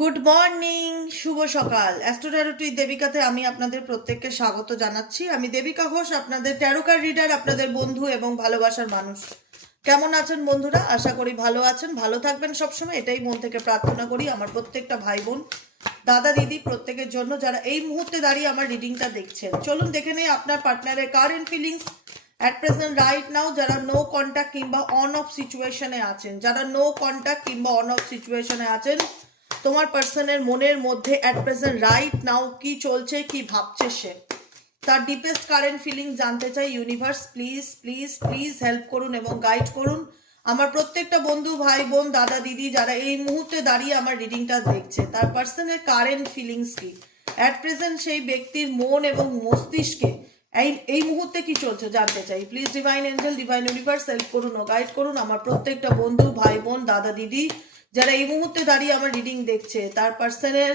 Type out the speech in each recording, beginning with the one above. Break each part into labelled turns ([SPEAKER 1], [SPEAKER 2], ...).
[SPEAKER 1] Good morning শুভ সকাল। অ্যাস্ট্রোটারোটি দেবিকাতে আমি আপনাদের প্রত্যেককে স্বাগত জানাচ্ছি। আমি দেবিকা ঘোষ, আপনাদের ট্যারোকার রিডার আপনাদের বন্ধু এবং ভালোবাসার মানুষ। কেমন আছেন বন্ধুরা? আশা করি ভালো আছেন, ভালো থাকবেন সবসময়। এটাই মন থেকে প্রার্থনা করি আমার প্রত্যেকটা ভাই বোন দাদা, দিদি প্রত্যেকের জন্য যারা এই মুহূর্তে দাঁড়িয়ে আমার রিডিংটা দেখছেন। চলুন দেখে নেই আপনার পার্টনারের current feelings at present right now যারা নো কন্ট্যাক্ট কিংবা অন অফ সিচুয়েশনে আছেন। যারা নো কন্ট্যাক্ট কিংবা অন অফ সিচুয়েশনে আছেন তোমার পার্সনের মনের মধ্যে অ্যাট প্রেজেন্ট রাইট নাও কি চলছে, কি ভাবছে সে? তার ডিপেস্ট কারেন্ট ফিলিং জানতে চাই universe please please please help করুন এবং গাইড করুন। আমার প্রত্যেকটা বন্ধু, ভাই, বোন, দাদা, দিদি যারা এই মুহূর্তে দাঁড়িয়ে আমার রিডিংটা দেখছে, তার পার্সনের কারেন্ট ফিলিংস কি? অ্যাট প্রেজেন্ট সেই ব্যক্তির মন এবং মস্তিষ্কে এই এই মুহূর্তে কি চলছে জানতে চাই। Please divine angel divine universe help করুন ও গাইড করুন। আমার প্রত্যেকটা বন্ধু, ভাই, বোন, দাদা, দিদি যারা এই মুহূর্তে দাঁড়িয়ে আমার রিডিং দেখছে, তার পার্সনের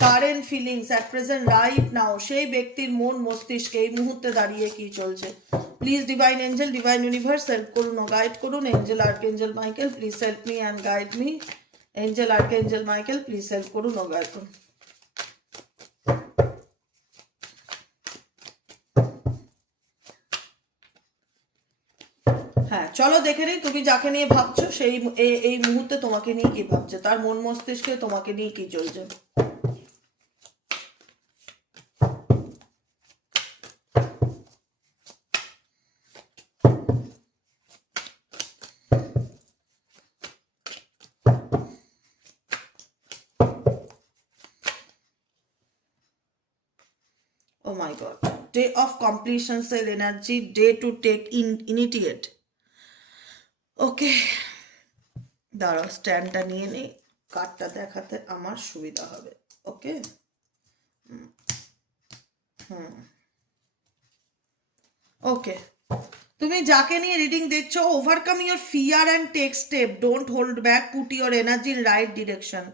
[SPEAKER 1] current feelings at present right now সেই ব্যক্তির মন মস্তিষ্কে এই মুহূর্তে দাঁড়িয়ে কি চলছে? Please divine angel divine universe help করুন গাইড করুন angel archangel Michael please help me and guide me angel archangel Michael please help করুন গাইড করুন। হ্যাঁ চলো দেখে নিই তুমি যাকে নিয়ে ভাবছ সেই এই- মুহূর্তে তোমাকে নিয়ে কি ভাবছে তার মন মস্তিষ্কে তোমাকে নিয়ে কি চলছে Oh my god. Day of completion cell energy, day to take in initiate. ওকে। দাঁড়াও, স্ট্যান্ডটা নিয়ে নিই। কার্ডটা দেখাতে আমার সুবিধা হবে, ওকে? হুম ওকে। তুমি যাকে নিয়ে রিডিং দেখছ overcome your fear and take step don't hold back put your energy in right direction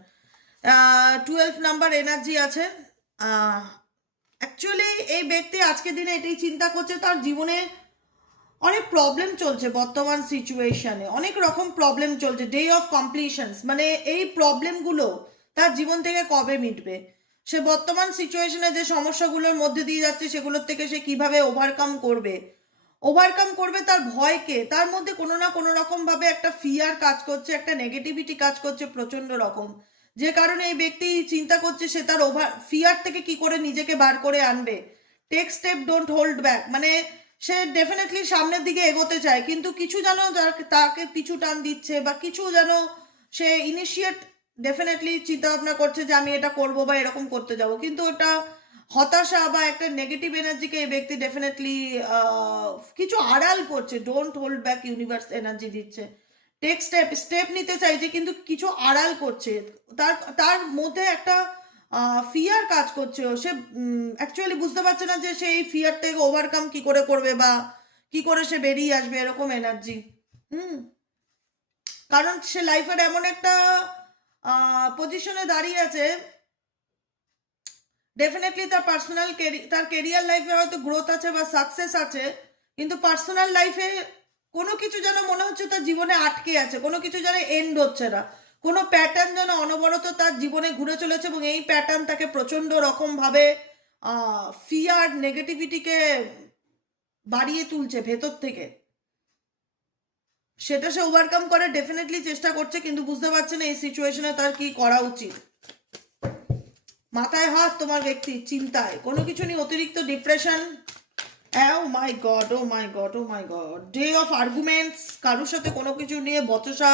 [SPEAKER 1] twelve number energy আছে। অ্যাকচুয়ালি এই ব্যক্তি আজকের দিনে এটাই চিন্তা করছে, তার জীবনে অনেক প্রবলেম চলছে বর্তমান সিচুয়েশনে অনেক রকম প্রবলেম চলছে ডে অফ কমপ্লিশনস মানে এই প্রবলেমগুলো তার জীবন থেকে কবে মিটবে? সে বর্তমান সিচুয়েশনে যে সমস্যাগুলোর মধ্যে দিয়ে যাচ্ছে, সেগুলোর থেকে সে কীভাবে ওভারকাম করবে? ওভারকাম করবে তার ভয়কে। তার মধ্যে কোনো না কোনো রকম ভাবে একটা ফিয়ার কাজ করছে, একটা নেগেটিভিটি কাজ করছে প্রচণ্ড রকম। যে কারণে এই ব্যক্তি চিন্তা করছে সে তার ওভার ফিয়ার থেকে কি করে নিজেকে বার করে আনবে? Take step don't hold back মানে সে ডেফিনেটলি সামনের দিকে এগোতে চায়, কিন্তু কিছু যেন তাকে পিছু টান দিচ্ছে বা কিছু যেন সে ইনিশিয়েট ডেফিনেটলি চিন্তা ভাবনা করছে যে আমি এটা করব বা এরকম করতে যাব। কিন্তু ওটা হতাশা বা একটা নেগেটিভ এনার্জিকে এই ব্যক্তি ডেফিনেটলি কিছু আড়াল করছে। Don't hold back universe energy দিচ্ছে। টেক স্টেপ স্টেপ নিতে চাইছে, কিন্তু কিছু আড়াল করছে। তার তার মধ্যে একটা ফিয়ার কাজ করছে। সে অ্যাকচুয়ালি বুঝতে পারছে না যে সেই ফিয়ার থেকে ওভারকাম কি করে করবে বা কি করে সে বেরিয়ে আসবে, এরকম এনার্জি হুম। কারণ সে লাইফের এমন একটা পজিশনে দাঁড়িয়ে আছে ডেফিনেটলি তার পার্সোনাল তার কেরিয়ার লাইফে হয়তো গ্রোথ আছে বা সাকসেস আছে, কিন্তু পার্সোনাল লাইফে কোনো কিছু যেন মনে হচ্ছে তার জীবনে আটকে আছে, কোনো কিছু যেন এন্ড হচ্ছে না। কোনো প্যাটার্ন যেন অনবরত তার জীবনে ঘুরে চলেছে এবং এই প্যাটার্ন তাকে প্রচণ্ড রকমভাবে ফিয়ার নেগেটিভিটিকে বাড়িয়ে তুলছে ভেতর থেকে। সেটা সে ওভারকাম করে ডেফিনেটলি চেষ্টা করছে, কিন্তু বুঝতে পারছে না এই সিচুয়েশনে তার কি করা উচিত। মাথায় হাত তোমার ব্যক্তি, চিন্তায়। কোনো কিছু নিয়ে অতিরিক্ত depression oh my God oh my God oh my God day of arguments কারোর সাথে কোনো কিছু নিয়ে বচসা।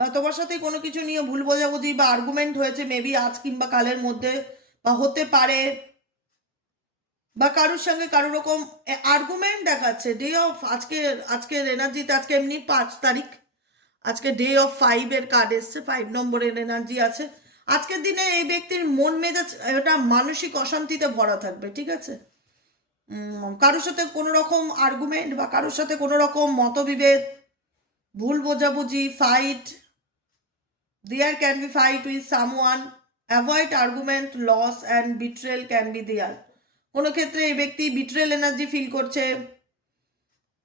[SPEAKER 1] তোমার সাথে কোনো কিছু নিয়ে ভুল বোঝাবুঝি বা আর্গুমেন্ট হয়েছে মেবি আজ কিংবা কালের মধ্যে, বা হতে পারে, বা কারোর সঙ্গে কারও রকম আর্গুমেন্ট দেখাচ্ছে ডে অফ আজকে, আজকের এনার্জিতে আজকে এমনি পাঁচ তারিখ, আজকে ডে অফ ফাইভের কার্ড এসছে ফাইভ নম্বরের এনার্জি আছে। আজকের দিনে এই ব্যক্তির মন মেজাজ, এটা মানসিক অশান্তিতে ভরা থাকবে, ঠিক আছে? কারোর সাথে কোনো রকম আর্গুমেন্ট বা কারোর সাথে কোনো রকম মতবিভেদ, ভুল বোঝাবুঝি fight there can be fight with someone avoid argument loss and betrayal can be there কোনো ক্ষেত্রে এই ব্যক্তি বিট্রেল এনার্জি ফিল করছে।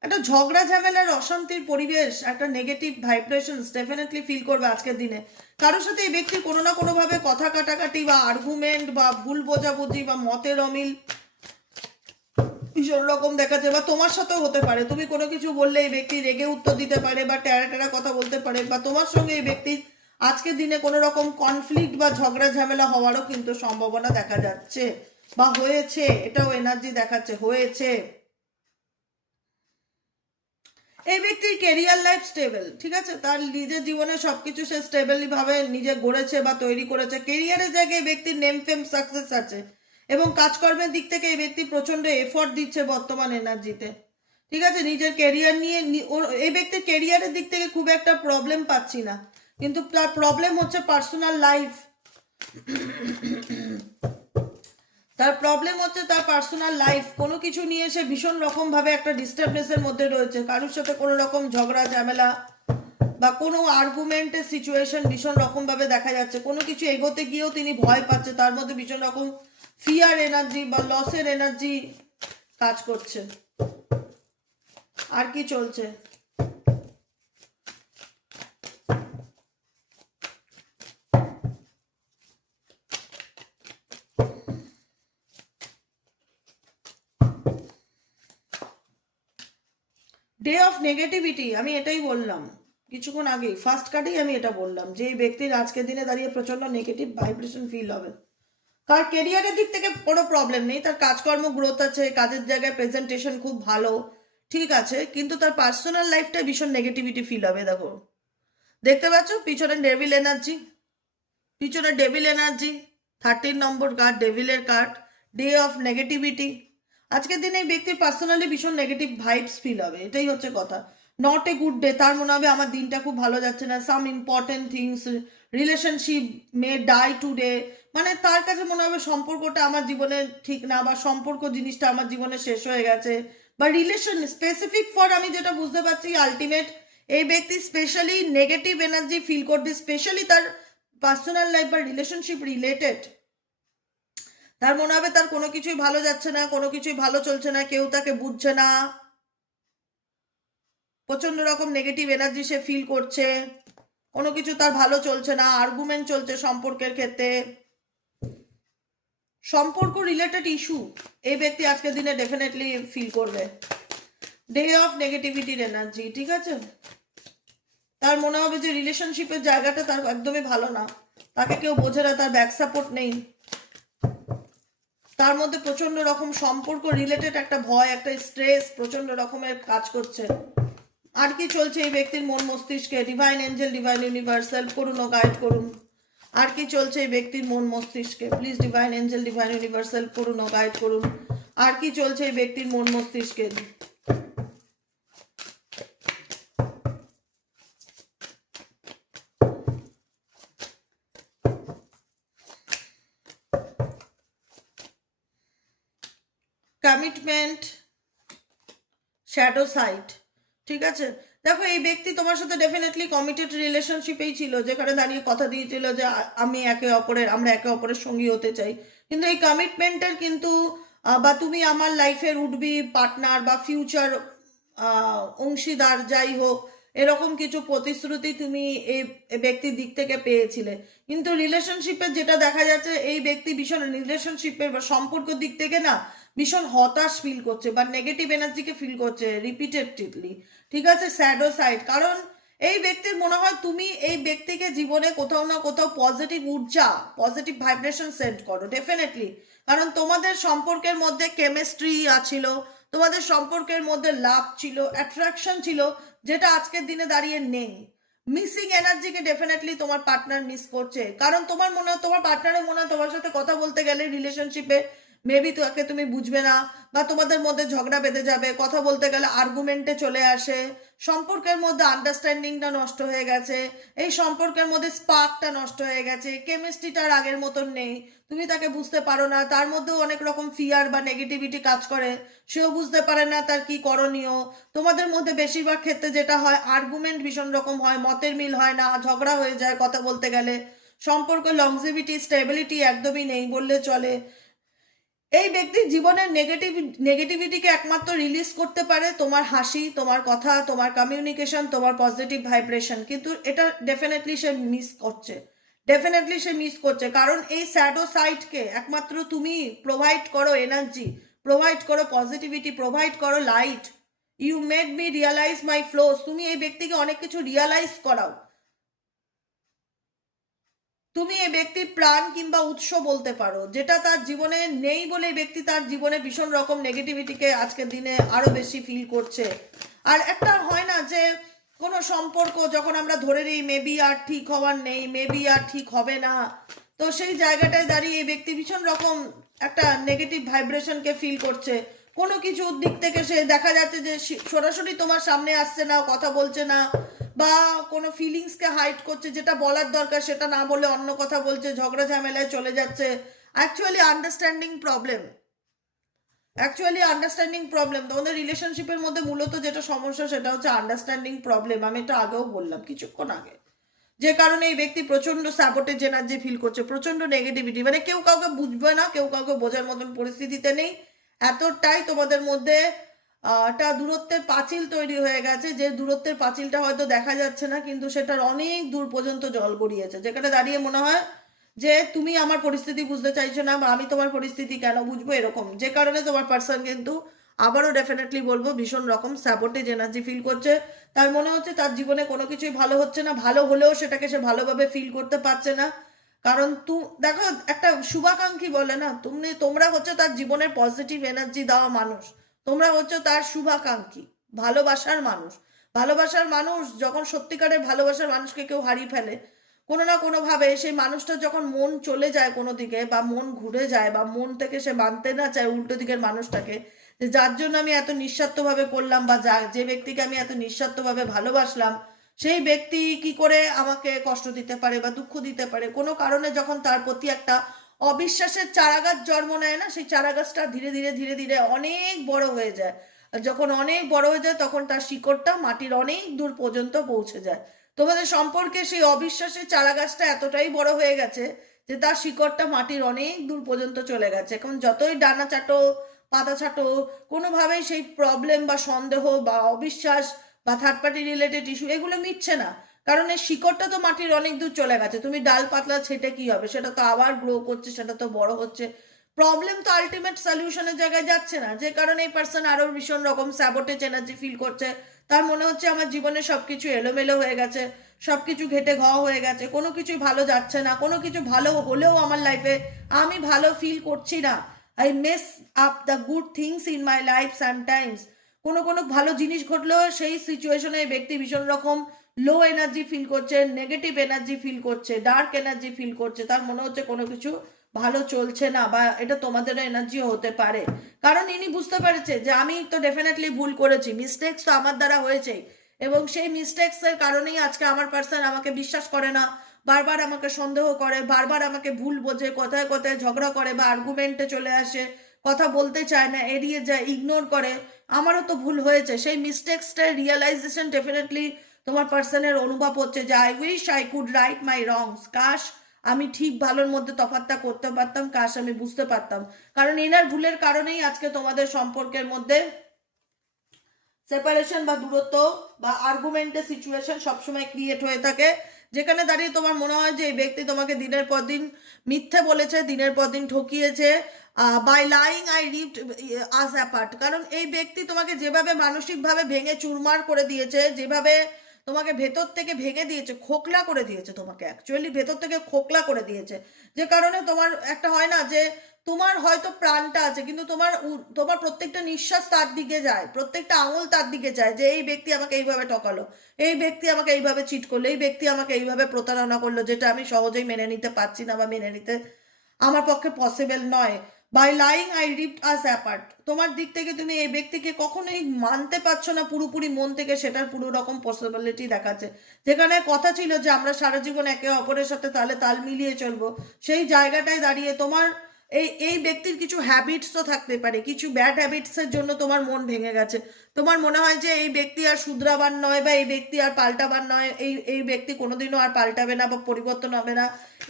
[SPEAKER 1] একটা ঝগড়া ঝামেলার অশান্তির পরিবেশ, একটা নেগেটিভ ভাইব্রেশন ডেফিনেটলি ফিল করবে আজকের দিনে। কারোর সাথে এই ব্যক্তি কোনো না কোনোভাবে কথা কাটাকাটি বা আর্গুমেন্ট বা ভুল বোঝাবুঝি বা মতের অমিল ভীষণ রকম দেখাচ্ছে বা তোমার সাথেও হতে পারে। তুমি কোনো কিছু বললে এই ব্যক্তি রেগে উত্তর দিতে পারে বা টেরা টেরা কথা বলতে পারে বা তোমার সঙ্গে এই ব্যক্তির আজকের দিনে কোনো রকম কনফ্লিক্ট বা ঝগড়া ঝামেলা হওয়ারও কিন্তু সম্ভাবনা দেখা যাচ্ছে। বা হয়েছে, এটাও এনার্জি দেখাচ্ছে, হয়েছে। এই ব্যক্তির কেরিয়ার লাইফ স্টেবল ঠিক আছে? তার নিজের জীবনে সবকিছু সে স্টেবলি ভাবে নিজে গড়েছে বা তৈরি করেছে। কেরিয়ারের জায়গায় এই ব্যক্তির নেম ফেম সাকসেস আছে এবং কাজকর্মের দিক থেকে এই ব্যক্তি প্রচণ্ড এফোর্ট দিচ্ছে বর্তমান এনার্জিতে ঠিক আছে? নিজের কেরিয়ার নিয়ে এই ব্যক্তির কেরিয়ারের দিক থেকে খুব একটা প্রবলেম পাচ্ছি না। কিন্তু তার প্রবলেম হচ্ছে পার্সোনাল লাইফ তার প্রবলেম হচ্ছে তার পার্সোনাল লাইফ কোনো কিছু নিয়ে সে ভীষণ রকম ভাবে একটা ডিস্টার্বনেসের মধ্যে রয়েছে। কারোর সাথে কোনো রকম ঝগড়া, ঝামেলা বা কোনো আর্গুমেন্টের সিচুয়েশন ভীষণ রকম ভাবে দেখা যাচ্ছে। কোনো কিছু এগোতে গিয়েও তিনি ভয় পাচ্ছে। তার মধ্যে ভীষণ রকম ফিয়ার এনার্জি বা লসের এনার্জি কাজ করছে। আর কি চলছে? নেগেটিভিটি আমি এটাই বললাম। কিছুক্ষণ আগেই ফার্স্ট কার্ডেই আমি এটা বললাম, যে এই ব্যক্তির আজকের দিনে দাঁড়িয়ে প্রচণ্ড নেগেটিভ ভাইব্রেশন ফিল হবে। তার কেরিয়ারের দিক থেকে কোনো প্রবলেম নেই, তার কাজকর্ম গ্রোথ আছে, কাজের জায়গায় প্রেজেন্টেশন খুব ভালো, ঠিক আছে, কিন্তু তার পার্সোনাল লাইফটাই ভীষণ নেগেটিভিটি ফিল হবে, দেখো। দেখতে পাচ্ছ? পিছনে ডেভিল এনার্জি পিছনে ডেভিল এনার্জি থার্টিন নম্বর কার্ড ডেভিলের কার্ড ডে অফ নেগেটিভিটি আজকের দিনে এই ব্যক্তির পার্সোনালি ভীষণ নেগেটিভ ভাইবস ফিল হবে, এটাই হচ্ছে কথা। নট এ গুড ডে তার মনে হবে আমার দিনটা খুব ভালো যাচ্ছে না some important things relationship may die today মানে তার কাছে মনে হবে সম্পর্কটা আমার জীবনে ঠিক না, বা সম্পর্ক জিনিসটা আমার জীবনে শেষ হয়ে গেছে, বা রিলেশন স্পেসিফিক ফর আমি যেটা বুঝতে পারছি আলটিমেট এই ব্যক্তি স্পেশালি নেগেটিভ এনার্জি ফিল করবে স্পেশালি তার পার্সোনাল লাইফ বা রিলেশনশিপ রিলেটেড তার মনে হবে তার কোনো কিছুই ভালো যাচ্ছে না, কোনো কিছুই ভালো চলছে না, কেউ তাকে বুঝছে না। প্রচণ্ড রকম নেগেটিভ এনার্জি সে ফিল করছে। কোনো কিছু তার ভালো চলছে না আর্গুমেন্ট চলছে সম্পর্কের ক্ষেত্রে। সম্পর্ক রিলেটেড ইস্যু এই ব্যক্তি আজকের দিনে ডেফিনেটলি ফিল করবে। ডে অফ নেগেটিভিটির এনার্জি ঠিক আছে? তার মনে হবে যে রিলেশনশিপের জায়গাটা তার একদমই ভালো না। তাকে কেউ বোঝে না, তার ব্যাক সাপোর্ট নেই। তার মধ্যে প্রচণ্ড রকম সম্পর্ক রিলেটেড একটা ভয়, একটা স্ট্রেস প্রচণ্ড রকমের কাজ করছে। আর কি চলছে এই ব্যক্তির মন মস্তিষ্কে? Divine angel divine universe help করুন ও গাইড করুন। আর কি চলছে এই ব্যক্তির মন মস্তিষ্কে? Please divine angel divine universe help করুন ও গাইড করুন। আর কি চলছে এই ব্যক্তির মন মস্তিষ্কে? কমিটমেন্ট শ্যাডো সাইট ঠিক আছে? দেখো, এই ব্যক্তি তোমার সাথে ডেফিনেটলি কমিটেড রিলেশনশিপেই ছিল যেখানে দাঁড়িয়ে কথা দিয়েছিল যে আমি একে অপরের, আমরা একে অপরের সঙ্গী হতে চাই। কিন্তু এই কমিটমেন্টের কিন্তু বা তুমি আমার লাইফের উঠবি পার্টনার বা ফিউচার অংশীদার যাই হোক, এরকম কিছু প্রতিশ্রুতি তুমি এই ব্যক্তির দিক থেকে পেয়েছিলে। কিন্তু রিলেশনশিপের যেটা দেখা যাচ্ছে, এই ব্যক্তি ভীষণ রিলেশনশিপের বা সম্পর্কের দিক থেকে না ভীষণ হতাশ ফিল করছে বা নেগেটিভ এনার্জিকে ফিল করছে রিপিটেডলি ঠিক আছে? স্যাডো সাইড কারণ এই ব্যক্তির মনে হয় তুমি এই ব্যক্তিকে জীবনে কোথাও না কোথাও পজিটিভ ঊর্জা পজিটিভ ভাইব্রেশন সেন্ড করো ডেফিনেটলি কারণ তোমাদের সম্পর্কের মধ্যে কেমিস্ট্রি আছিল, তোমাদের সম্পর্কের মধ্যে লাভ ছিল অ্যাট্রাকশন ছিল, যেটা আজকের দিনে দাঁড়িয়ে নেই। মিসিং এনার্জিকে ডেফিনেটলি তোমার পার্টনার মিস করছে। কারণ তোমার মনে হয়, তোমার পার্টনারের মনে হয় তোমার সাথে কথা বলতে গেলে রিলেশনশিপে মেবি তাকে তুমি বুঝবে না বা তোমাদের মধ্যে ঝগড়া বেঁধে যাবে, কথা বলতে গেলে আর্গুমেন্টে চলে আসে, সম্পর্কের মধ্যে আন্ডারস্ট্যান্ডিংটা নষ্ট হয়ে গেছে, এই সম্পর্কের মধ্যে স্পার্কটা নষ্ট হয়ে গেছে কেমিস্ট্রিটার আগের মতন নেই, তুমি তাকে বুঝতে পারো না, তার মধ্যেও অনেক রকম ফিয়ার বা নেগেটিভিটি কাজ করে, সেও বুঝতে পারে না তার কি করণীয়, তোমাদের মধ্যে বেশিরভাগ ক্ষেত্রে যেটা হয় আর্গুমেন্ট ভীষণ রকম হয়, মতের মিল হয় না, ঝগড়া হয়ে যায় কথা বলতে গেলে, সম্পর্ক লংজিভিটি স্টেবিলিটি একদমই নেই বললে চলে এই ব্যক্তি জীবনের নেগেটিভ নেগেটিভিটিকে একমাত্র রিলিজ করতে পারে তোমার হাসি, তোমার কথা, তোমার কমিউনিকেশন তোমার পজিটিভ ভাইব্রেশন কিন্তু এটা ডেফিনেটলি সে মিস করছে। ডেফিনেটলি সে মিস করছে। কারণ এই স্যাডো সাইডকে একমাত্র তুমি প্রোভাইড করো এনার্জি প্রোভাইড করো পজিটিভিটি প্রোভাইড করো light you made me realise my flaws তুমি এই ব্যক্তিকে অনেক কিছু রিয়ালাইজ করাও। তুমি এই ব্যক্তির প্রাণ কিংবা উৎস বলতে পারো, যেটা তার জীবনে নেই বলে এই ব্যক্তি তার জীবনে ভীষণ রকম নেগেটিভিটিকে আজকের দিনে আরও বেশি ফিল করছে। আর একটা হয় না যে, কোনো সম্পর্ক যখন আমরা ধরে নিই মেবি আর ঠিক হওয়ার নেই মেবি আর ঠিক হবে না, তো সেই জায়গাটায় দাঁড়িয়ে এই ব্যক্তি ভীষণ রকম একটা নেগেটিভ ভাইব্রেশনকে ফিল করছে। কোনো কিছুর দিক থেকে সে দেখা যাচ্ছে যে সরাসরি তোমার সামনে আসছে না, কথা বলছে না, বা কোনো ফিলিংসকে হাইড করছে যেটা বলার দরকার সেটা না বলে অন্য কথা বলছে, ঝগড়া ঝামেলায় চলে যাচ্ছে। Actually understanding problem actually understanding problem তোমাদের রিলেশনশিপের মধ্যে মূলত যেটা সমস্যা সেটা হচ্ছে আন্ডারস্ট্যান্ডিং প্রবলেম আমি এটা আগেও বললাম কিছুক্ষণ আগে। যে কারণে এই ব্যক্তি প্রচণ্ড সাপোর্টেজ এনার্জি ফিল করছে প্রচণ্ড নেগেটিভিটি মানে কেউ কাউকে বুঝবে না, কেউ কাউকে বোঝার মতন পরিস্থিতিতে নেই। এতটাই তোমাদের মধ্যে একটা দূরত্বের পাঁচিল তৈরি হয়ে গেছে, যে দূরত্বের পাঁচিলটা হয়তো দেখা যাচ্ছে না, কিন্তু সেটার অনেক দূর পর্যন্ত জল গড়িয়েছে। যেখানে দাঁড়িয়ে মনে হয় যে তুমি আমার পরিস্থিতি বুঝতে চাইছো না, বা আমি তোমার পরিস্থিতি কেন বুঝব এরকম। যে কারণে তোমার পার্সন কিন্তু আবারও ডেফিনেটলি বলব, ভীষণ রকম স্যাবোটেজ এনার্জি ফিল করছে। তার মনে হচ্ছে তার জীবনে কোনো কিছুই ভালো হচ্ছে না, ভালো হলেও সেটাকে সে ভালোভাবে ফিল করতে পারছে না। কারণ তু, দেখো, একটা শুভাকাঙ্ক্ষী বলে না, তুমি, তোমরা হচ্ছে তার জীবনের পজিটিভ এনার্জি দেওয়া মানুষ। তোমরা হচ্ছে তার শুভাকাঙ্ক্ষী, ভালোবাসার মানুষ। ভালোবাসার মানুষ যখন সত্যিকারের ভালোবাসার মানুষকে কেউ হারিয়ে ফেলে, কোনো না কোনোভাবে সেই মানুষটা যখন মন চলে যায় কোনো দিকে বা মন ঘুরে যায় বা মন থেকে সে মানতে না চায় উল্টো দিকের মানুষটাকে, যে যার জন্য আমি এত নিঃস্বার্থভাবে করলাম বা যা, যে ব্যক্তিকে আমি এত নিঃস্বার্থভাবে ভালোবাসলাম সেই ব্যক্তি কি করে আমাকে কষ্ট দিতে পারে বা দুঃখ দিতে পারে? কোনো কারণে যখন তার প্রতি একটা অবিশ্বাসের চারাগাছ জন্ম নেয় না, সেই চারাগাছটা ধীরে ধীরে ধীরে ধীরে অনেক বড় হয়ে যায়। যখন অনেক বড় হয়ে যায়, তখন তার শিকড়টা মাটির অনেক দূর পর্যন্ত পৌঁছে যায়। তোমাদের সম্পর্কে সেই অবিশ্বাসের চারাগাছটা এতটাই বড় হয়ে গেছে যে তার শিকড়টা মাটির অনেক দূর পর্যন্ত চলে গেছে। এখন যতই ডানা চাটো, পাতা ছাটো, কোনোভাবেই সেই প্রবলেম বা সন্দেহ বা অবিশ্বাস বা থার্ড পার্টি রিলেটেড ইস্যু এগুলো মিটছে না। কারণ এই শিকড়টা তো মাটির অনেক দূর চলে গেছে। তুমি ডাল পাতলা ছেটে কি হবে? সেটা তো আবার গ্রো করছে, সেটা তো বড় হচ্ছে। প্রবলেম তো আলটিমেট সলিউশনের জায়গায় যাচ্ছে না। যে কারণে এই পার্সন আরও ভীষণ রকম স্যাবোটেজ এনার্জি ফিল করছে। তার মনে হচ্ছে আমার জীবনে সবকিছু এলোমেলো হয়ে গেছে, সবকিছু ঘেটে ঘ হয়ে গেছে, কোনো কিছুই ভালো যাচ্ছে না, কোনো কিছু ভালো হলেও আমার লাইফে আমি ভালো ফিল করছি না। I mess up the good things in my life sometimes কোনো কোনো ভালো জিনিস ঘটলেও সেই সিচুয়েশনে ব্যক্তি ভীষণ রকম লো এনার্জি ফিল করছে নেগেটিভ এনার্জি ফিল করছে ডার্ক এনার্জি ফিল করছে, তার মনে হচ্ছে কোনো কিছু ভালো চলছে না বা এটা তোমাদের এনার্জিও হতে পারে। কারণ ইনি বুঝতে পেরেছে যে আমি তো ডেফিনেটলি ভুল করেছি মিস্টেক্স তো আমার দ্বারা হয়েছে এবং সেই মিস্টেক্সের কারণেই আজকে আমার পার্সন আমাকে বিশ্বাস করে না, বারবার আমাকে সন্দেহ করে, বারবার আমাকে ভুল বোঝে, কথায় কথায় ঝগড়া করে বা আর্গুমেন্টে চলে আসে, কথা বলতে চায় না, এড়িয়ে যায় ইগনোর করে। আমারও তো ভুল হয়েছে। সেই মিস্টেক্সটার রিয়েলাইজেশন ডেফিনেটলি তোমার পার্সনের অনুভব হচ্ছে যে I wish I could right my wrongs কাশ, আমি ঠিক ভালোর মধ্যে তফাৎটা করতে পারতাম, কাশ, আমি বুঝতে পারতাম। কারণ এনার ভুলের কারণেই আজকে তোমাদের সম্পর্কের মধ্যে সেপারেশন বা দূরত্ব বা আর্গুমেন্টের সিচুয়েশন সবসময় ক্রিয়েট হয়ে থাকে। যেখানে দাঁড়িয়ে তোমার মনে হয় যে এই ব্যক্তি তোমাকে দিনের পর দিন মিথ্যে বলেছে, দিনের পর দিন ঠকিয়েছে by lying I ripped us apart কারণ এই ব্যক্তি তোমাকে যেভাবে মানসিকভাবে ভেঙে চুরমার করে দিয়েছে, যেভাবে তোমাকে ভেতর থেকে ভেঙে দিয়েছে, খোকলা করে দিয়েছে তোমাকে অ্যাকচুয়ালি ভেতর থেকে খোকলা করে দিয়েছে। যে কারণে তোমার একটা হয় না যে তোমার হয়তো প্রাণটা আছে, কিন্তু তোমার তোমার প্রত্যেকটা নিঃশ্বাস তার দিকে যায়, প্রত্যেকটা আঙুল তার দিকে যায় যে এই ব্যক্তি আমাকে এইভাবে ঠকালো, এই ব্যক্তি আমাকে এইভাবে চিট করল, এই ব্যক্তি আমাকে এইভাবে প্রতারণা করল, যেটা আমি সহজেই মেনে নিতে পারছি না বা মেনে নিতে আমার পক্ষে পসিবল নয়। By lying I ripped us apart তোমার দিক থেকে তুমি এই ব্যক্তিকে কখনোই মানতে পারছ না, পুরোপুরি মন থেকে সেটার পুরো রকম পসিবিলিটি দেখাচ্ছে। যেখানে কথা ছিল যে আমরা সারা জীবন একে অপরের সাথে তালে তাল মিলিয়ে চলবো, সেই জায়গাটায় দাঁড়িয়ে তোমার এই এই ব্যক্তির কিছু হ্যাবিটসও থাকতে পারে। কিছু ব্যাড হ্যাবিটসের জন্য তোমার মন ভেঙে গেছে। তোমার মনে হয় যে এই ব্যক্তি আর শুধরাবার নয় বা এই ব্যক্তি আর পাল্টাবার নয়, এই এই ব্যক্তি কোনোদিনও আর পাল্টাবে না বা পরিবর্তন হবে না।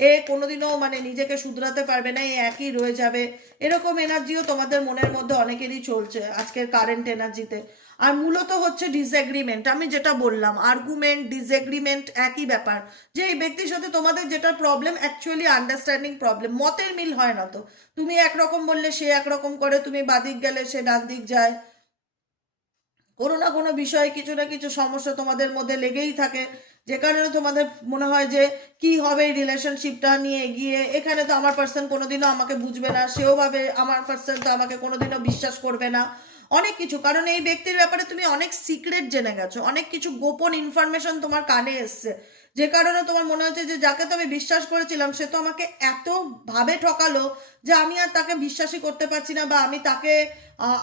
[SPEAKER 1] এ কোনোদিনও মানে নিজেকে শুধরাতে পারবে না এই একই রয়ে যাবে। এরকম এনার্জিও তোমাদের মনের মধ্যে অনেকেরই চলছে আজকের কারেন্ট এনার্জিতে আর মূলত হচ্ছে ডিসএগ্রিমেন্ট আমি যেটা বললাম আর্গুমেন্ট ডিসএগ্রিমেন্ট একই ব্যাপার। যে এই ব্যক্তির সাথে তোমাদের যেটা প্রবলেম অ্যাকচুয়ালি আন্ডারস্ট্যান্ডিং প্রবলেম মতের মিল হয় না তো। তুমি একরকম বললে, সে একরকম করে, তুমি বাদিক গেলে সে ডান দিক যায়। কোনো না কোনো বিষয়ে কিছু না কিছু সমস্যা তোমাদের মধ্যে লেগেই থাকে। যে কারণে তোমাদের মনে হয় যে, কি হবে এই রিলেশনশিপটা নিয়ে এগিয়ে এখানে তো আমার পার্সন কোনোদিনও আমাকে বুঝবে না, সেও ভাবে আমার পার্সন তো আমাকে কোনোদিনও বিশ্বাস করবে না। অনেক কিছু। কারণ এই ব্যক্তির ব্যাপারে তুমি অনেক সিক্রেট জেনে গেছো। অনেক কিছু গোপন ইনফরমেশন তোমার কানে এসছে। যে কারণে তোমার মনে হচ্ছে যে যাকে তো আমি বিশ্বাস করেছিলাম, সে তো আমাকে এত ভাবে ঠকালো যে আমি আর তাকে বিশ্বাসই করতে পারছি না বা আমি তাকে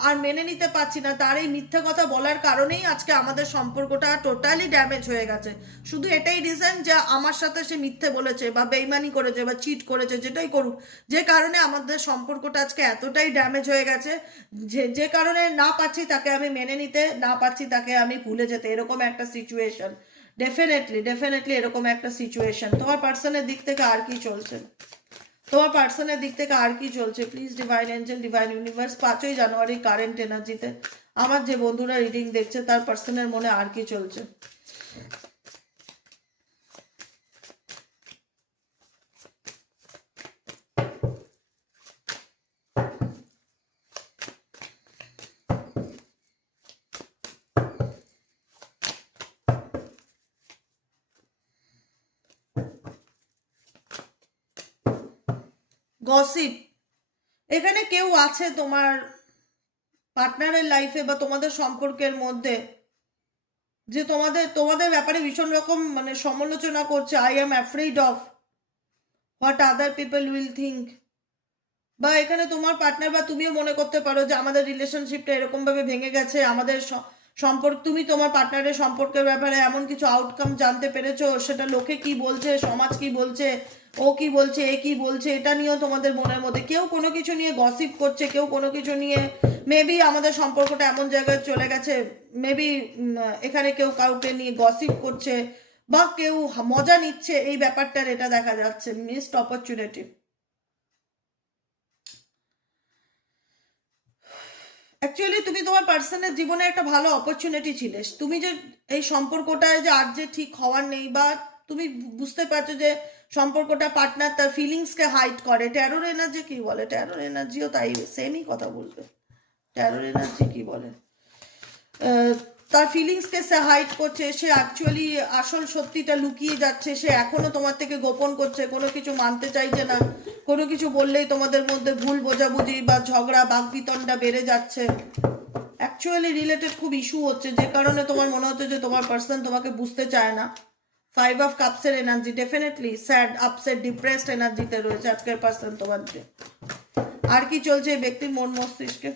[SPEAKER 1] আর মেনে নিতে পারছি না। তার এই মিথ্যে কথা বলার কারণেই আজকে আমাদের সম্পর্কটা টোটালি ড্যামেজ হয়ে গেছে। শুধু এটাই রিজন যে আমার সাথে সে মিথ্যে বলেছে বা বেইমানি করেছে বা চিট করেছে, যেটাই করুক, যে কারণে আমাদের সম্পর্কটা আজকে এতটাই ড্যামেজ হয়ে গেছে, যে যে কারণে না পাচ্ছি তাকে আমি মেনে নিতে, না পাচ্ছি তাকে আমি ভুলে যেতে, এরকম একটা সিচুয়েশন ডেফিনেটলি ডেফিনেটলি এরকম একটা সিচুয়েশন তোমার পার্সনের দিক থেকে আর কি চলছে? তোমার পার্সনের দিক থেকে আর কি চলছে? Please divine angel divine universe পাঁচই জানুয়ারি কারেন্ট এনার্জিতে আমার যে বন্ধুরা রিডিং দেখছে, তার পার্সনের মনে আর কি চলছে? গসিপ এখানে কেউ আছে তোমার পার্টনারের লাইফে বা তোমাদের সম্পর্কের মধ্যে, যে তোমাদের তোমাদের ব্যাপারে ভীষণ রকম মানে সমালোচনা করছে I am afraid of what other people will think বা এখানে তোমার পার্টনার বা তুমিও মনে করতে পারো যে আমাদের রিলেশনশিপটা এরকমভাবে ভেঙে গেছে, আমাদের সম্পর্ক তুমি তোমার পার্টনারের সম্পর্কের ব্যাপারে এমন কিছু আউটকাম জানতে পেরেছ? সেটা লোকে কি বলছে? সমাজ কি বলছে? ও কি বলছে? এ কি বলছে? এটা নিয়েও তোমাদের মনের মধ্যে কেউ কোনো কিছু নিয়ে গসিপ করছে, কেউ কোনো কিছু নিয়ে মেবি আমাদের সম্পর্কটা এমন জায়গায় চলে গেছে মেবি এখানে কেউ কাউকে নিয়ে গসিপ করছে বা কেউ মজা নিচ্ছে, এই ব্যাপারটার এটা দেখা যাচ্ছে মিসড অপরচুনিটি অ্যাকচুয়ালি তুমি তোমার পার্সোনাল জীবনে একটা ভালো অপরচুনিটি ছিলে। তুমি যে এই সম্পর্কটায় যে আর যে ঠিক হওয়ার নেই বা তুমি বুঝতে পারছ যে সম্পর্কটা পার্টনার তার ফিলিংসকে হাইট করে। ট্যারোর এনার্জি কি বলে? ট্যারোর এনার্জিও তাই সেমই কথা বলবে। ট্যারোর এনার্জি কি বলে? তার ফিলিংসকে সে হাইড করছে, সে অ্যাকচুয়ালি আসল সত্যিটা লুকিয়ে যাচ্ছে, সে এখনও তোমার থেকে গোপন করছে, কোনো কিছু মানতে চাইছে না, কোনো কিছু বললেই তোমাদের মধ্যে ভুল বোঝাবুঝি বা ঝগড়া, বাকবিতণ্ডা বেড়ে যাচ্ছে। অ্যাকচুয়ালি রিলেটেড খুব ইস্যু হচ্ছে, যে কারণে তোমার মনে হচ্ছে যে তোমার পার্সন তোমাকে বুঝতে চায় না। Five of কাপসের energy definitely sad upset depressed এনার্জিতে রয়েছে আজকের পার্সন তোমার আর কি চলছে এই ব্যক্তির মন মস্তিষ্কে?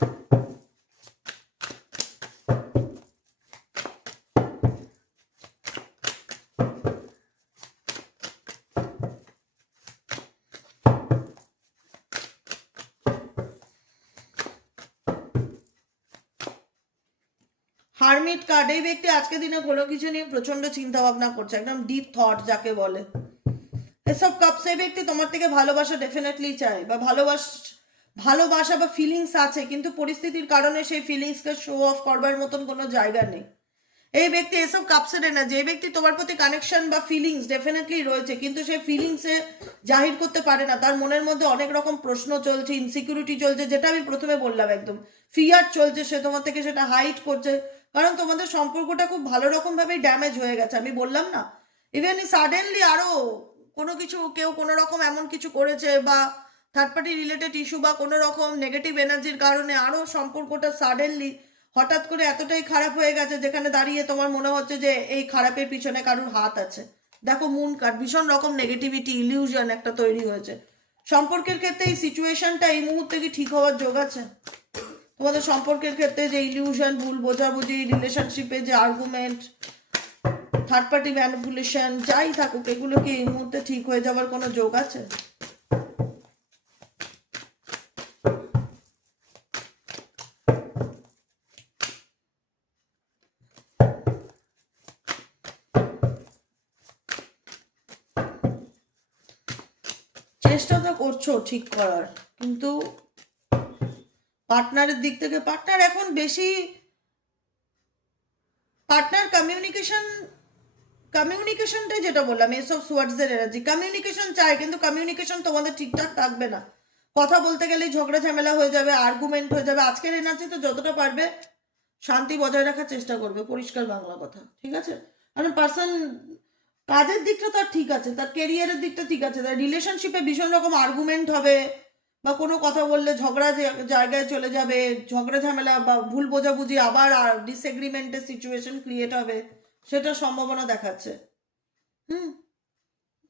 [SPEAKER 1] হারমিট কার্ড এই ব্যক্তি আজকে দিনে কোনো কিছু নিয়ে প্রচণ্ড চিন্তা ভাবনা করছে, একদম ডিপ থট যাকে বলে। এসব কাপ এই ব্যক্তি তোমার থেকে ভালোবাসা ডেফিনেটলি চায়, বা ভালোবাস, ভালোবাসা বা ফিলিংস আছে, কিন্তু পরিস্থিতির কারণে সেই ফিলিংসকে শো অফ করবার মতন কোনো জায়গা নেই। এই ব্যক্তি এসব কাপসের না যে ব্যক্তি তোমার প্রতি কানেকশন বা ফিলিংস ডেফিনেটলি রয়েছে, কিন্তু সে ফিলিংসে জাহির করতে পারে না। তার মনের মধ্যে অনেক রকম প্রশ্ন চলছে ইনসিকিউরিটি চলছে, যেটা আমি প্রথমে বললাম একদম। ফিয়ার চলছে, সে তোমার থেকে সেটা হাইট করছে কারণ তোমাদের সম্পর্কটা খুব ভালো রকম ভাবেই ড্যামেজ হয়ে গেছে, আমি বললাম না? ইভেন সাডেনলি আরও কোনো কিছু, কেউ কোনো রকম এমন কিছু করেছে বা থার্ড পার্টি রিলেটেড ইস্যু বা কোনো রকম নেগেটিভ এনার্জির কারণে আরও সম্পর্কটা সাডেনলি হঠাৎ করে এতটাই খারাপ হয়ে গেছে, যেখানে দাঁড়িয়ে তোমার মনে হচ্ছে যে এই খারাপের পিছনে কারোর হাত আছে। দেখো মুন কার্ড ভীষণ রকম নেগেটিভিটি ইলিউশন একটা তৈরি হয়েছে। সম্পর্কের ক্ষেত্রে এই সিচুয়েশনটা এই মুহূর্তে কি ঠিক হওয়ার যোগ আছে? তোমাদের সম্পর্কের ক্ষেত্রে যে ইলিউশন ভুল বোঝাবুঝি রিলেশনশিপে যে আর্গুমেন্ট থার্ড পার্টি ম্যানিপুলেশন যাই থাকুক, এগুলো কি এই মুহূর্তে ঠিক হয়ে যাওয়ার কোনো যোগ আছে? চেষ্টা তো করছ ঠিক করার, কিন্তু পার্টনারের দিক থেকে পার্টনার এখন বেশি পার্টনার কমিউনিকেশন কমিউনিকেশনটাই যেটা বললাম এসব সোয়ার্ডসের এনার্জি কমিউনিকেশন চাই, কিন্তু কমিউনিকেশন তোমাদের ঠিকঠাক থাকবে না। কথা বলতে গেলেই ঝগড়া ঝামেলা হয়ে যাবে আর্গুমেন্ট হয়ে যাবে, আজকের এনার্জি তো যতটা পারবে, শান্তি বজায় রাখার চেষ্টা করবে, পরিষ্কার বাংলা কথা, ঠিক আছে? কারণ পার্সন কাজের দিকটা তার ঠিক আছে, তার কেরিয়ারের দিকটা ঠিক আছে, তার রিলেশনশিপে ভীষণ রকম আর্গুমেন্ট হবে বা কোনো কথা বললে ঝগড়া জায়গায় চলে যাবে, ঝগড়া ঝামেলা বা ভুল বোঝাবুঝি আবার আর ডিসএগ্রিমেন্টের সিচুয়েশন ক্রিয়েট হবে, সেটার সম্ভাবনা দেখাচ্ছে। হুম?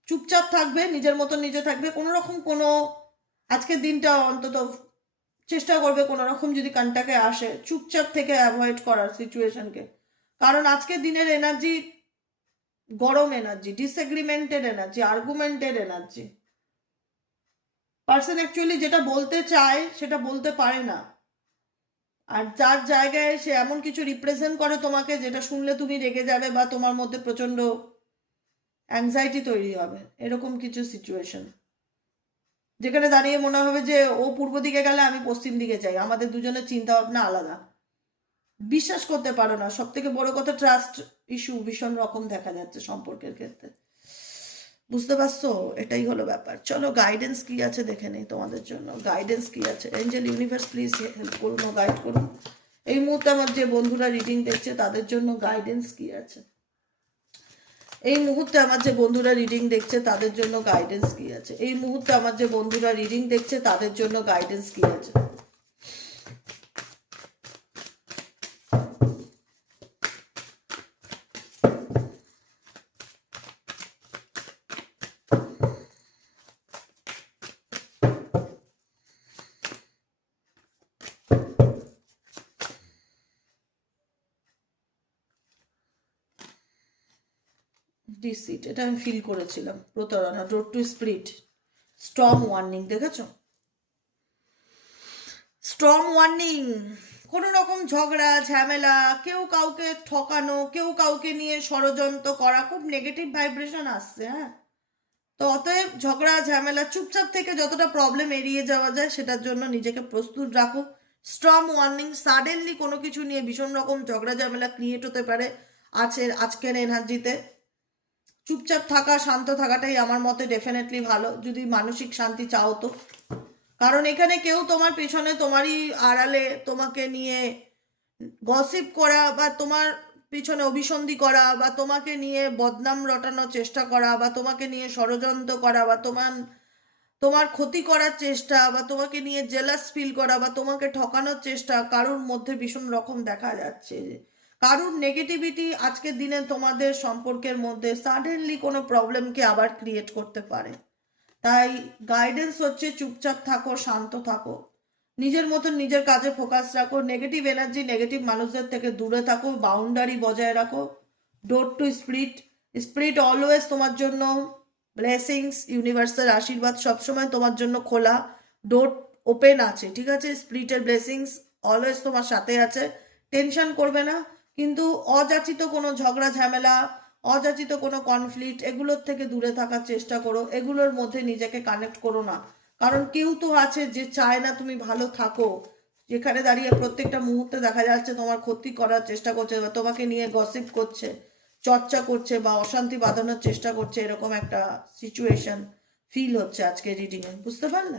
[SPEAKER 1] চুপচাপ থাকবে, নিজের মতো নিজে থাকবে কোনো রকম কোনো আজকের দিনটা অন্তত চেষ্টা করবে কোনো রকম যদি কানটাকে আসে, চুপচাপ থেকে অ্যাভয়েড করার সিচুয়েশনকে কারণ আজকের দিনের এনার্জি গরম energy disagreemented energy argumented energy person actually যেটা বলতে চায়, সেটা বলতে পারে না। আর যার জায়গায় সে এমন কিছু রিপ্রেজেন্ট করে তোমাকে, যেটা শুনলে তুমি রেগে যাবে বা তোমার মধ্যে প্রচণ্ড অ্যাংজাইটি তৈরি হবে। এরকম কিছু সিচুয়েশন যেখানে দাঁড়িয়ে মনে হবে যে, ও পূর্ব দিকে গেলে আমি পশ্চিম দিকে যাই। আমাদের দুজনের চিন্তা ভাবনা আলাদা। বিশ্বাস করতে পারো না। সব থেকে বড় কথা ট্রাস্ট ইস্যু ভীষণ রকম দেখা যাচ্ছে সম্পর্কের ক্ষেত্রে। বুঝতে পারছ? এটাই হলো ব্যাপার। চলো গাইডেন্স কি আছে দেখে নেই তোমাদের জন্য। গাইডেন্স কি আছে? এঞ্জেল ইউনিভার্স প্লিজ হেল্প করুন গাইড করুন। এই মুহূর্তে আমার যে বন্ধুরা রিডিং দেখছে, তাদের জন্য গাইডেন্স কি আছে? এই মুহূর্তে আমার যে বন্ধুরা রিডিং দেখছে, তাদের জন্য গাইডেন্স কি আছে? এই মুহূর্তে আমার যে বন্ধুরা রিডিং দেখছে, তাদের জন্য গাইডেন্স কি আছে? ডিসিট এটা আমি ফিল করেছিলাম। প্রতারণা door to spirit strong warning দেখেছ? স্ট্রং ওয়ার্নিং কোনো রকম ঝগড়া, ঝামেলা, কেউ কাউকে ঠকানো, কেউ কাউকে নিয়ে ষড়যন্ত্র করা, খুব নেগেটিভ ভাইব্রেশন আসছে হ্যাঁ? তো অতএব ঝগড়া, ঝামেলা, চুপচাপ থেকে যতটা প্রবলেম এড়িয়ে যাওয়া যায়, সেটার জন্য নিজেকে প্রস্তুত রাখো। স্ট্রং ওয়ার্নিং সাডেনলি কোনো কিছু নিয়ে ভীষণ রকম ঝগড়া, ঝামেলা ক্রিয়েট হতে পারে। আছে, আজকের এনার্জিতে চুপচাপ থাকা, শান্ত থাকাটাই আমার মতে ডেফিনেটলি ভালো। যদি মানসিক শান্তি চাও তো। কারণ এখানে কেউ তোমার পেছনে তোমারই আড়ালে তোমাকে নিয়ে গসিপ করা বা তোমার পিছনে অভিসন্ধি করা বা তোমাকে নিয়ে বদনাম রটানোর চেষ্টা করা বা তোমাকে নিয়ে ষড়যন্ত্র করা বা তোমার তোমার ক্ষতি করার চেষ্টা বা তোমাকে নিয়ে জেলাস ফিল করা বা তোমাকে ঠকানোর চেষ্টা কারোর মধ্যে ভীষণ রকম দেখা যাচ্ছে। কারুর নেগেটিভিটি আজকের দিনে তোমাদের সম্পর্কের মধ্যে সাডেনলি কোনো প্রবলেমকে আবার ক্রিয়েট করতে পারে। তাই গাইডেন্স হচ্ছে চুপচাপ থাকো, শান্ত থাকো। নিজের মতন নিজের কাজে ফোকাস রাখো নেগেটিভ এনার্জি নেগেটিভ মানুষদের থেকে দূরে থাকো বাউন্ডারি বজায় রাখো। Door to spirit spirit always তোমার জন্য ব্লেসিংস ইউনিভার্সের আশীর্বাদ সবসময় তোমার জন্য খোলা। ডোর ওপেন আছে, ঠিক আছে? স্প্রিটের ব্লেসিংস অলওয়েজ তোমার সাথে আছে। টেনশন করবে না। কিন্তু অযাচিত কোনো ঝগড়া, ঝামেলা, অযাচিত কোনো কনফ্লিক্ট এগুলোর থেকে দূরে থাকার চেষ্টা করো। এগুলোর মধ্যে নিজেকে কানেক্ট করো না। কারণ কেউ তো আছে যে চায় না তুমি ভালো থাকো। যেখানে দাঁড়িয়ে প্রত্যেকটা মুহূর্তে দেখা যাচ্ছে তোমার ক্ষতি করার চেষ্টা করছে বা তোমাকে নিয়ে গসিপ করছে, চর্চা করছে বা অশান্তি বাঁধানোর চেষ্টা করছে, এরকম একটা সিচুয়েশন ফিল হচ্ছে আজকে রিডিংয়ে বুঝতে পারলে?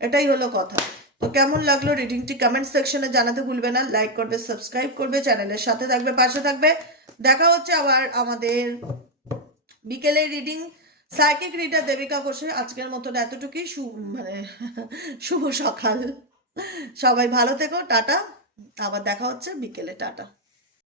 [SPEAKER 1] এটাই হলো কথা। তো কেমন লাগল রিডিংটি কমেন্ট সেকশনে জানাতে ভুলবে না লাইক করবে সাবস্ক্রাইব করবে চ্যানেলের সাথে থাকবে, পাশে থাকবে। দেখা হচ্ছে আবার আমাদের বিকেলের রিডিং সাইকিক রিডার দেবিকা ঘোষের আজকের মতন এতটুকুই। শু মানে শুভ সকাল। সবাই ভালো থেকো, টাটা। আবার দেখা হচ্ছে বিকেলে, টাটা।